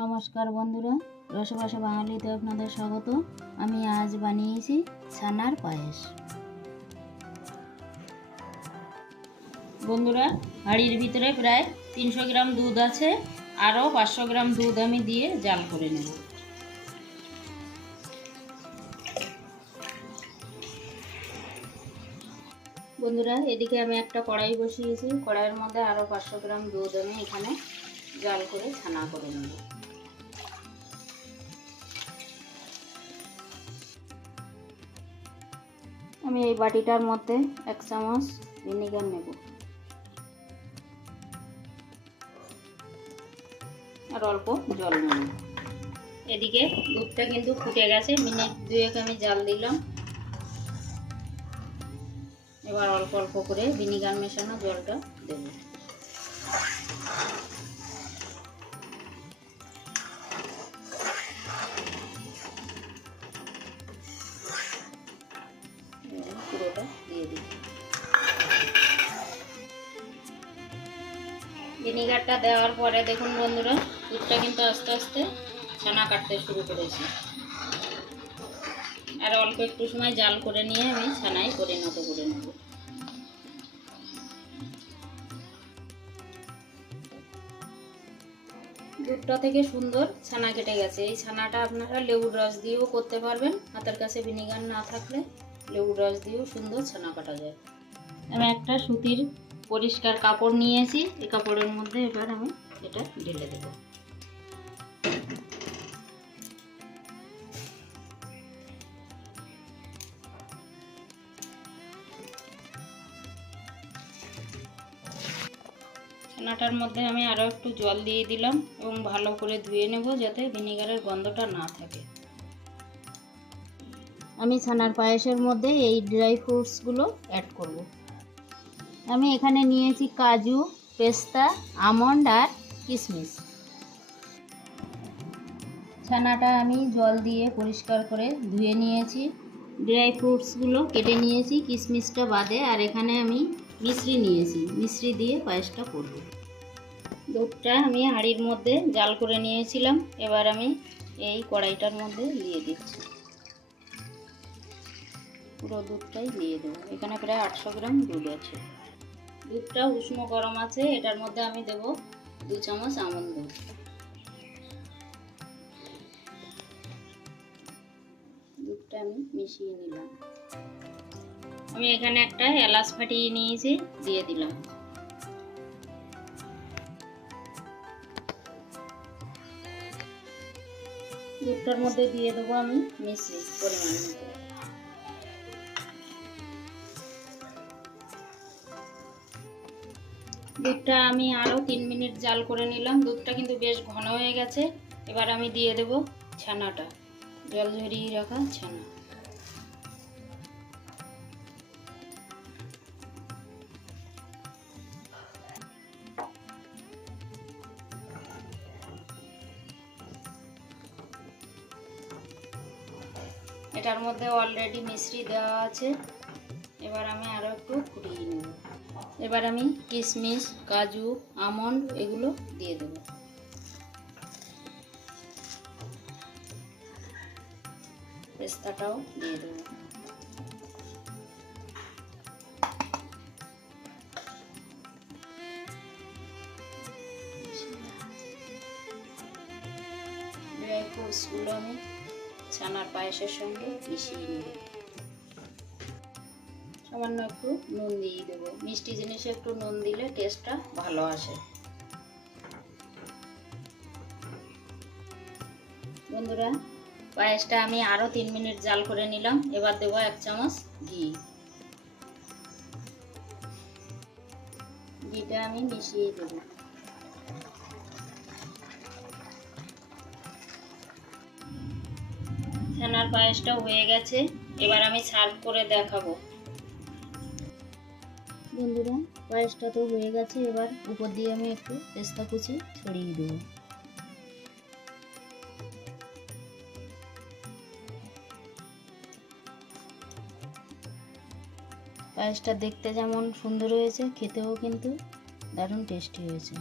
নমস্কার বন্ধুরা, রসবাসা বাঙালিতে আপনাদের স্বাগত। আমি আজ বানিয়েছি ছানার পায়েস। বন্ধুরা, হাঁড়ির ভিতরে প্রায় 300 গ্রাম দুধ আছে, আরও 500 গ্রাম দুধ আমি দিয়ে জাল করে নেব। বন্ধুরা, এদিকে আমি একটা কড়াই বসিয়েছি। কড়াইয়ের মধ্যে আরও 500 গ্রাম দুধ আমি এখানে জাল করে ছানা করে নেব। আমি এই বাটিটার মধ্যে 1 চামচ ভিনেগার নেব আর অল্প জল নেব। এদিকে দুধটা কিন্তু ফুটে গেছে, মিনিট 2 আমি জাল দিলাম। এবার অল্প অল্প করে ভিনেগার মেশানো জলটা দেব। পুরোটা দিয়ে দিই। ভিনেগারটা দেওয়ার পরে দেখুন বন্ধুরা, দুধটা কিন্তু আস্তে আস্তে ছানা কাটতে শুরু করেছে। আর অল্প একটু সময় জাল করে নিয়ে আমি ছানায় পরিণত করে নেব। দুধটা থেকে সুন্দর ছানা কেটে গেছে। এই ছানাটা আপনারা লেবুর রস দিয়েও করতে পারবেন। হাতের কাছে ভিনেগার না থাকলে লেবুর রস দিয়েও সুন্দর ছানা কাটা যায়। আমি একটা সুতির পরিষ্কার কাপড় নিয়েছি। এই কাপড়ের মধ্যে এবার আমি এটা ঢেলে দেব। ছানাটার মধ্যে আমি আরও একটু জল দিয়ে দিলাম এবং ভালো করে ধুয়ে নেব যাতে ভিনেগারের গন্ধটা না থাকে। আমি ছানার পায়েসের মধ্যে এই ড্রাই ফ্রুটসগুলো অ্যাড করব। আমি এখানে নিয়েছি কাজু, পেস্তা, আমন্ড আর কিশমিশ। ছানাটা আমি জল দিয়ে পরিষ্কার করে ধুয়ে নিয়েছি। ড্রাই ফ্রুটসগুলো কেটে নিয়েছি কিশমিশটা বাদে। আর এখানে আমি মিশ্রি নিয়েছি, মিশ্রি দিয়ে পায়েসটা করব। দুধটা আমি হাঁড়ির মধ্যে জাল করে নিয়েছিলাম। এবার আমি এই কড়াইটার মধ্যে দিয়ে দিচ্ছি। পুরো দুধটাই দিয়ে দেবো। এখানে প্রায় 800 গ্রাম দুধ আছে। দুধটা উষ্ণ গরম আছে, এটার মধ্যে আমি দেব 2 চামচ আমন্ড দুধ। দুধটা আমি মিশিয়ে নিলাম। আমি এখানে একটা এলাচ ফাটিয়ে নিয়েছি, দিয়ে দিলাম। দুধটার মধ্যে দিয়ে দেবো আমি মিশ্রি পরিমাণ মতো। দুধটা আমি আরও 3 মিনিট জাল করে নিলাম। দুধটা কিন্তু বেশ ঘন হয়ে গেছে। এবার আমি দিয়ে দেব ছানাটা, জল ঝরিয়ে রাখা ছানা। এটার মধ্যে অলরেডি মিশ্রি দেওয়া আছে। এবার আমি আরও একটু ফুটিয়ে নেব। এবার আমি কিশমিশ, কাজু, আমন্ড এগুলো দিয়ে দেব। পেস্তাটাও দিয়ে দেব। ড্রাই ফ্রুটসগুলো আমি ছানার পায়েসের সঙ্গে মিশিয়ে নেব। সামান্য একটু নুন দিয়ে দেবো। মিষ্টি জিনিসে একটু নুন দিলে টেস্টটা ভালো আসে। বন্ধুরা, পায়েসটা আমি আরও 3 মিনিট জাল করে নিলাম। এবার দেবো 1 চামচ ঘি। ঘিটা আমি মিশিয়ে দেবো। ছানার পায়েসটা হয়ে গেছে। এবার আমি সার্ভ করে দেখাবো। বন্ধুরা, পায়েসটা তো হয়ে গেছে। এবার উপর দিয়ে আমি একটু পেস্তা কুচি ছড়িয়ে দেবো। পায়েসটা দেখতে যেমন সুন্দর হয়েছে, খেতেও কিন্তু দারুণ টেস্টি হয়েছে।